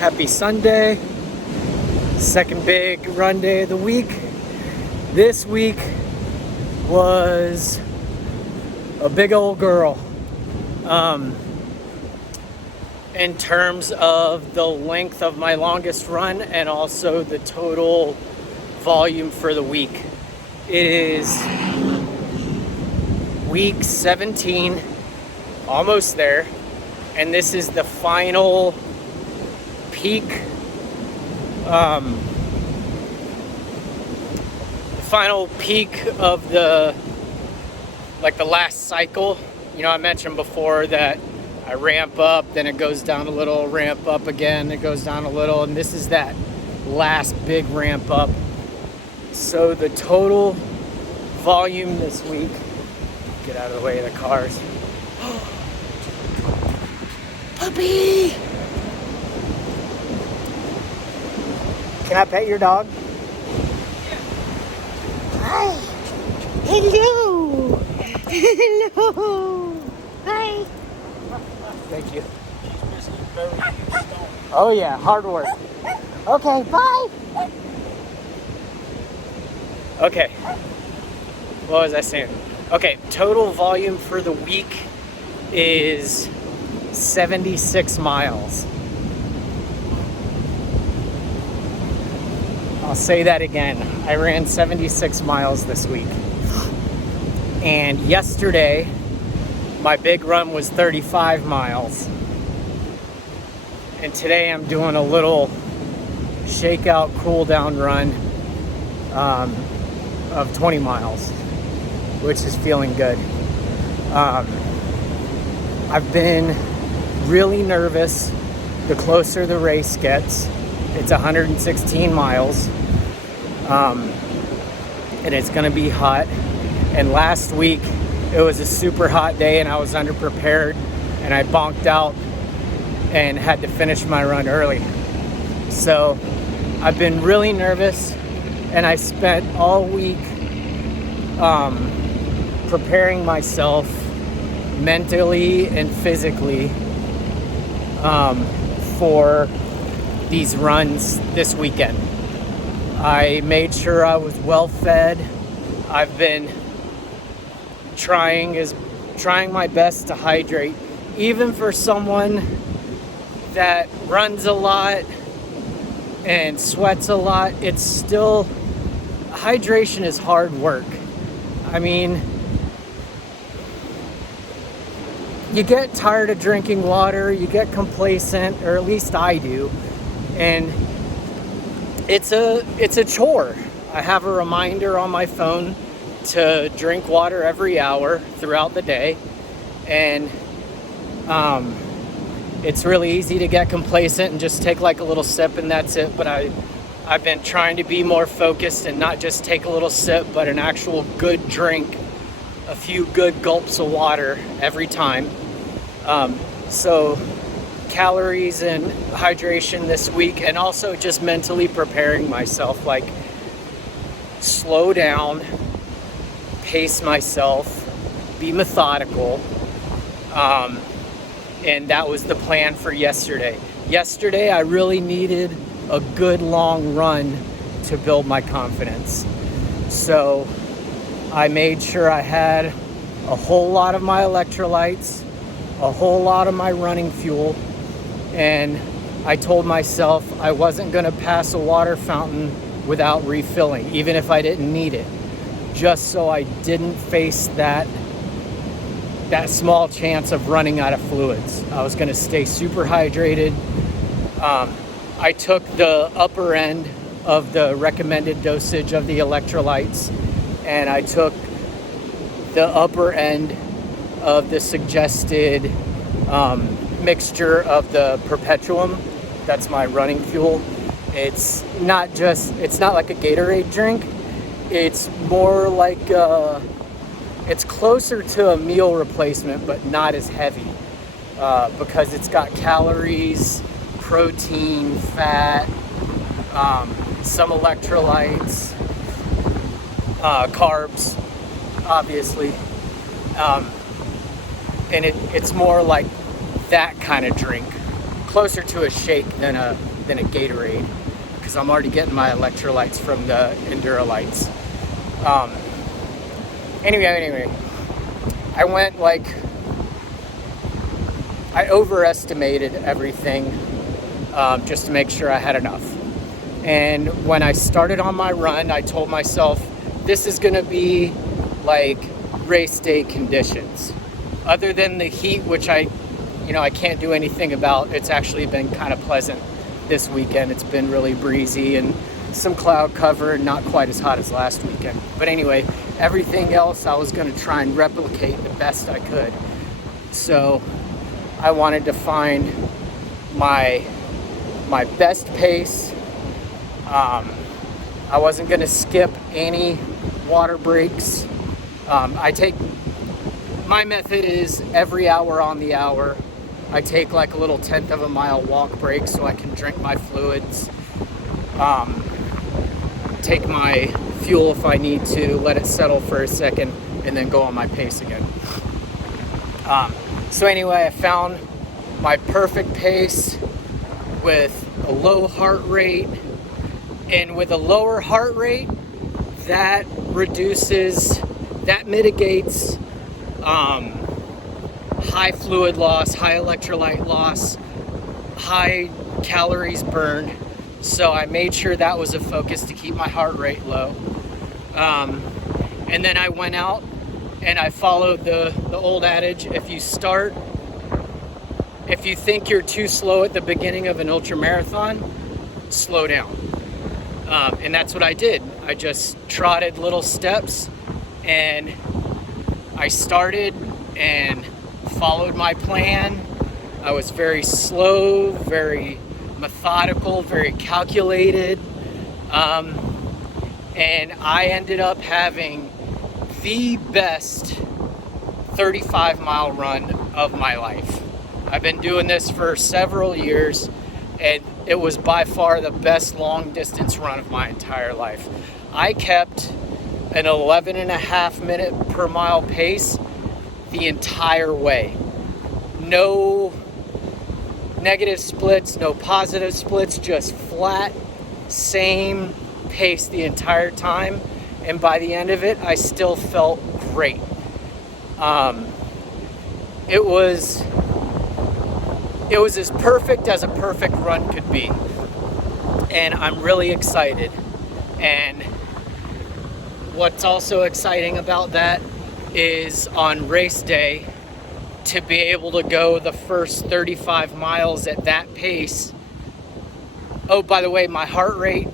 Happy Sunday. Second big run day of the week. This week was a big old girl. In terms of the length of my longest run and also the total volume for the week. It is week 17, almost there, and this is the final peak, of the last cycle. You know, I mentioned before that I ramp up, then it goes down a little, ramp up again, it goes down a little, and this is that last big ramp up. So the total volume this week, get out of the way of the cars. Puppy! Can I pet your dog? Hi! Hello! Hello! Hi! Thank you. Oh yeah, hard work. Okay, bye! Okay, what was I saying? Okay, total volume for the week is 76 miles. I'll say that again. I ran 76 miles this week. And yesterday, my big run was 35 miles. And today I'm doing a little shakeout, cool down run of 20 miles, which is feeling good. I've been really nervous the closer the race gets. It's 116 miles, and it's gonna be hot. And last week it was a super hot day and I was underprepared and I bonked out and had to finish my run early. So I've been really nervous, and I spent all week preparing myself mentally and physically for these runs this weekend. I made sure I was well fed. I've been trying my best to hydrate. Even for someone that runs a lot and sweats a lot, it's still, hydration is hard work. I mean, you get tired of drinking water, you get complacent, or at least I do, and it's a chore. I have a reminder on my phone to drink water every hour throughout the day, and it's really easy to get complacent and just take like a little sip and that's it. But I've been trying to be more focused and not just take a little sip, but an actual good drink, a few good gulps of water every time. So calories and hydration this week, and also just mentally preparing myself, like slow down, pace myself, be methodical. And that was the plan for yesterday. Yesterday, I really needed a good long run to build my confidence. So I made sure I had a whole lot of my electrolytes, a whole lot of my running fuel, and I told myself I wasn't gonna pass a water fountain without refilling, even if I didn't need it, just so I didn't face that small chance of running out of fluids. I was gonna stay super hydrated. I took the upper end of the recommended dosage of the electrolytes, and I took the upper end of the suggested mixture of the Perpetuum. That's my running fuel. It's not like a Gatorade drink. It's more like it's closer to a meal replacement, but not as heavy, because it's got calories, protein, fat, some electrolytes, carbs, obviously, and it's more like that kind of drink, closer to a shake than a than a Gatorade because I'm already getting my electrolytes from the Endurolites. Anyway, I went I overestimated everything just to make sure I had enough. And when I started on my run, I told myself, this is gonna be like race day conditions. Other than the heat, which I can't do anything about. It's actually been kind of pleasant this weekend. It's been really breezy and some cloud cover and not quite as hot as last weekend. But anyway, everything else I was gonna try and replicate the best I could. So I wanted to find my best pace. I wasn't gonna skip any water breaks. My method is every hour on the hour, I take like a little 1/10 of a mile walk break so I can drink my fluids, take my fuel if I need to, let it settle for a second, and then go on my pace again. So anyway, I found my perfect pace with a low heart rate, and with a lower heart rate, that mitigates high fluid loss, high electrolyte loss, high calories burned. So I made sure that was a focus to keep my heart rate low. And then I went out and I followed the old adage, if you think you're too slow at the beginning of an ultra marathon, slow down. And that's what I did. I just trotted little steps, and I started and followed my plan. I was very slow, very methodical, very calculated. And I ended up having the best 35-mile run of my life. I've been doing this for several years, and it was by far the best long distance run of my entire life. I kept an 11.5 minute per mile pace the entire way. No negative splits, no positive splits, just flat, same pace the entire time. And by the end of it, I still felt great. It was as perfect as a perfect run could be. And I'm really excited. And what's also exciting about that is on race day, to be able to go the first 35 miles at that pace. Oh, by the way, my heart rate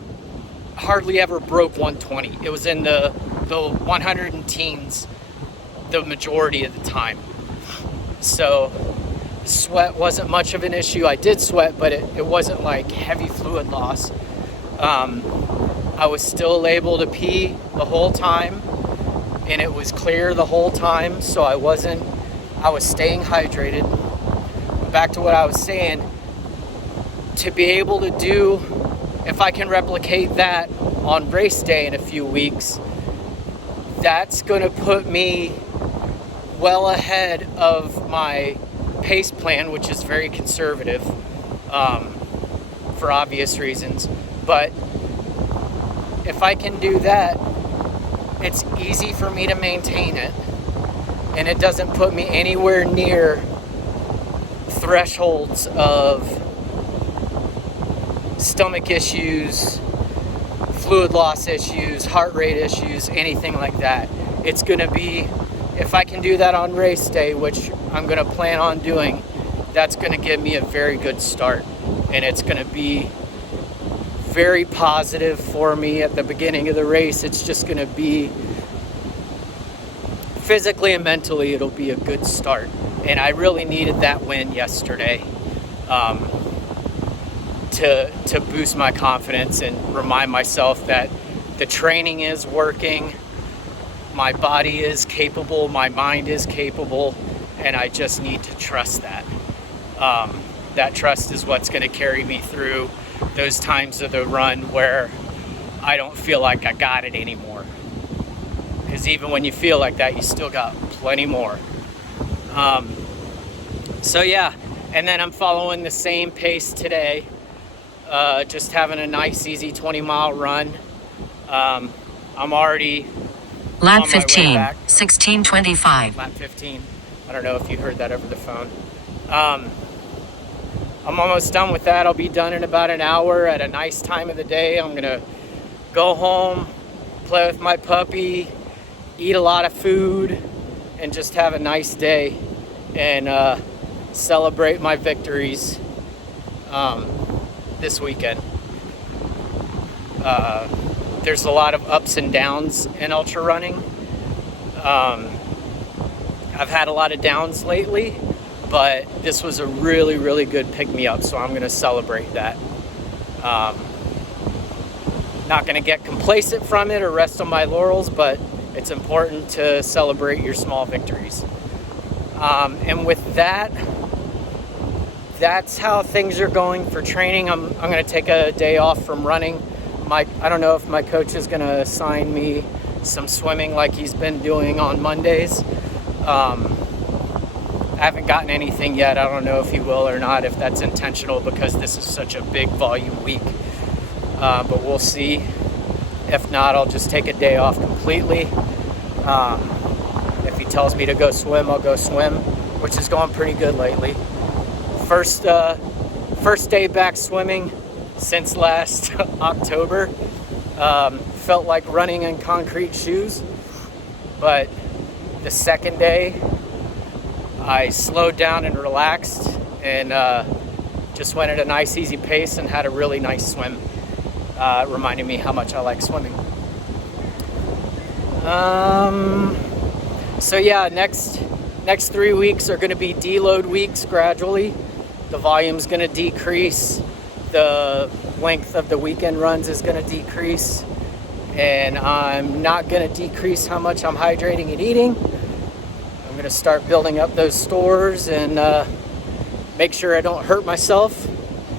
hardly ever broke 120. It was in the 100 and teens the majority of the time. So sweat wasn't much of an issue. I did sweat, but it wasn't like heavy fluid loss. I was still able to pee the whole time, and it was clear the whole time, so I was staying hydrated. Back to what I was saying, to be able to do, if I can replicate that on race day in a few weeks, that's gonna put me well ahead of my pace plan, which is very conservative, for obvious reasons. But if I can do that, it's easy for me to maintain it, and it doesn't put me anywhere near thresholds of stomach issues, fluid loss issues, heart rate issues, anything like that. It's gonna be, if I can do that on race day, which I'm gonna plan on doing, that's gonna give me a very good start, and it's gonna be very positive for me at the beginning of the race. It's just gonna be, physically and mentally, it'll be a good start. And I really needed that win yesterday to boost my confidence and remind myself that the training is working, my body is capable, my mind is capable, and I just need to trust that. That trust is what's going to carry me through those times of the run where I don't feel like I got it anymore. Because even when you feel like that, you still got plenty more. So yeah, and then I'm following the same pace today. just having a nice, easy 20-mile run. I'm already Lap on my way 15, back. 1625. Lap 15. I don't know if you heard that over the phone. I'm almost done with that. I'll be done in about an hour at a nice time of the day. I'm gonna go home, play with my puppy, eat a lot of food, and just have a nice day and celebrate my victories this weekend. There's a lot of ups and downs in ultra running. I've had a lot of downs lately, but this was a really, really good pick-me-up, so I'm going to celebrate that. Not going to get complacent from it or rest on my laurels, but it's important to celebrate your small victories. And with that, that's how things are going for training. I'm going to take a day off from running. I don't know if my coach is going to assign me some swimming like he's been doing on Mondays. I haven't gotten anything yet. I don't know if he will or not, if that's intentional, because this is such a big volume week. But we'll see. If not, I'll just take a day off completely. If he tells me to go swim, I'll go swim, which is going pretty good lately. First day back swimming since last October. Felt like running in concrete shoes, but the second day I slowed down and relaxed and just went at a nice easy pace and had a really nice swim. Reminding me how much I like swimming. So yeah, next 3 weeks are going to be deload weeks gradually. The volume's going to decrease. The length of the weekend runs is going to decrease. And I'm not going to decrease how much I'm hydrating and eating. I'm going to start building up those stores and make sure I don't hurt myself.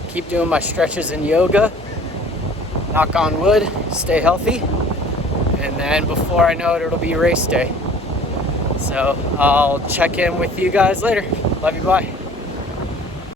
Keep doing my stretches and yoga. Knock on wood, stay healthy. And then before I know it, it'll be race day. So I'll check in with you guys later. Love you, bye.